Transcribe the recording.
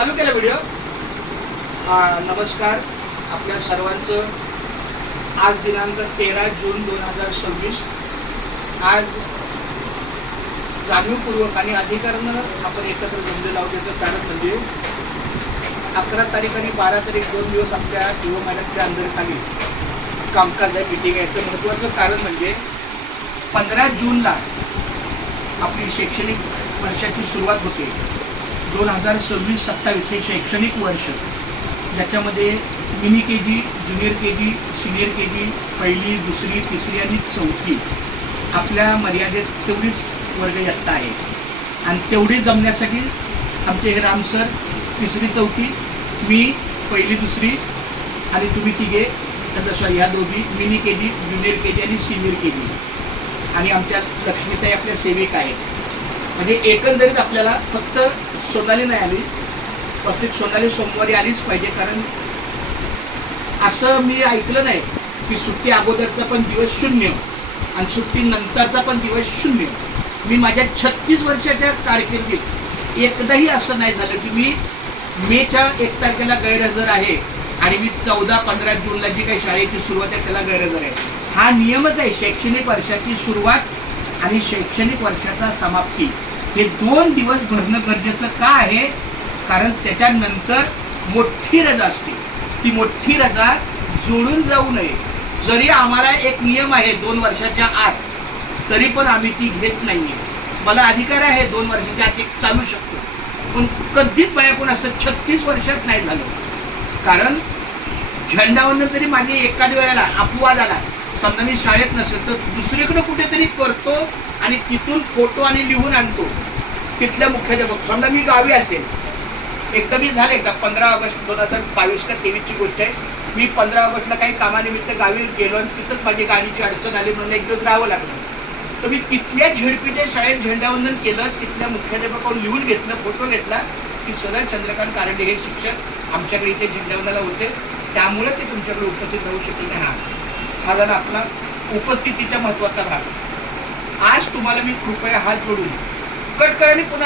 चालू केला व्हिडिओ. नमस्कार आपल्या सर्वांचं. आज दिनांक 13 जून 2026. आज जाणीवपूर्वक आणि अधिकारानं आपण एकत्र जमलेलो आहोत. त्याचं कारण म्हणजे 11 तारीख आणि 12 तारीख 2 दिवस आमच्या युवा मॅडमच्या अंधेरीखाली कामकाज आहे, मीटिंग आहे. याचं महत्त्वाचं कारण म्हणजे 15 जूनला आपली शैक्षणिक वर्षाची सुरुवात होते. 2026-27 हे शैक्षणिक वर्ष, ज्याच्यामध्ये mini KG, junior KG, senior KG, पहिली, दुसरी, तिसरी आणि चौथी आपल्या मर्यादेत तेवढीच वर्ग इयत्ता आहे. आणि तेवढी जमण्यासाठी आमचे हे राम सर तिसरी चौथी, मी पहिली दुसरी आणि तुम्ही तिघे तसं ह्या दोघी मिनी KG, ज्युनियर KG आणि सिनियर KG आणि आमच्या लक्ष्मीताई आपल्या सेविका आहेत. म्हणजे एकंदरीत आपल्याला फक्त सोनाली नाही आली, प्रत्येक सोनाली सोमवारी आलीच पाहिजे. कारण असं मी ऐकलं नाही की सुट्टी अगोदरचा पण दिवस शून्य आणि सुट्टी नंतरचा पण दिवस शून्य. मी माझ्या 36 वर्षाच्या कारकिर्दीत एकदाही असं नाही झालं की मी मेच्या 1 तारखेला गैरहजर आहे आणि मी 14-15 जूनला जी काही शाळेची सुरुवात आहे त्याला गैरहजर आहे. हा नियमच आहे. शैक्षणिक वर्षाची सुरुवात आणि शैक्षणिक वर्षाचा समाप्ती हे 2 दिवस भरणं गरजेचं का आहे? कारण त्याच्यानंतर मोठी रजा असते. ती मोठी रजा जोडून जाऊ नये. जरी आम्हाला एक नियम आहे 2 वर्षाच्या आत, तरी पण आम्ही ती घेत नाही आहे. मला अधिकार आहे 2 वर्षाच्या आत एक चालू शकतो, पण कधीच माझ्याकडून असं 36 वर्षात नाही झालं. कारण झेंडावंदन तरी माझी एखाद्या वेळेला अपवाद आला, समजा मी शाळेत नसेल तर दुसरीकडे कुठेतरी करतो आणि तिथून फोटो आणि लिहून आणतो तिथल्या मुख्याध्यापक. समजा मी गावी असेल, एकदा मी झालं एकदा 15 ऑगस्ट 2022 का 23ची गोष्ट आहे. मी 15 ऑगस्टला काही कामानिमित्त गावी गेलो आणि तिथंच माझी गाडीची अडचण आली म्हणून एक दिवस राहावं लागलं. तर मी तिथल्या झेडपीच्या शाळेत झेंडावंदन केलं, तिथल्या मुख्याध्यापकाकडून लिहून घेतलं, फोटो घेतला की सर चंद्रकांत कारंडे हे शिक्षक आमच्याकडे इथे झेंडावंदनाला होते, त्यामुळे ते तुमच्याकडे उपस्थित राहू शकले नाही. हा झाला आपला उपस्थितीचा महत्त्वाचा भाग. आज तुम्हाला मी कृपया हात जोडून कट करा आणि पुन्हा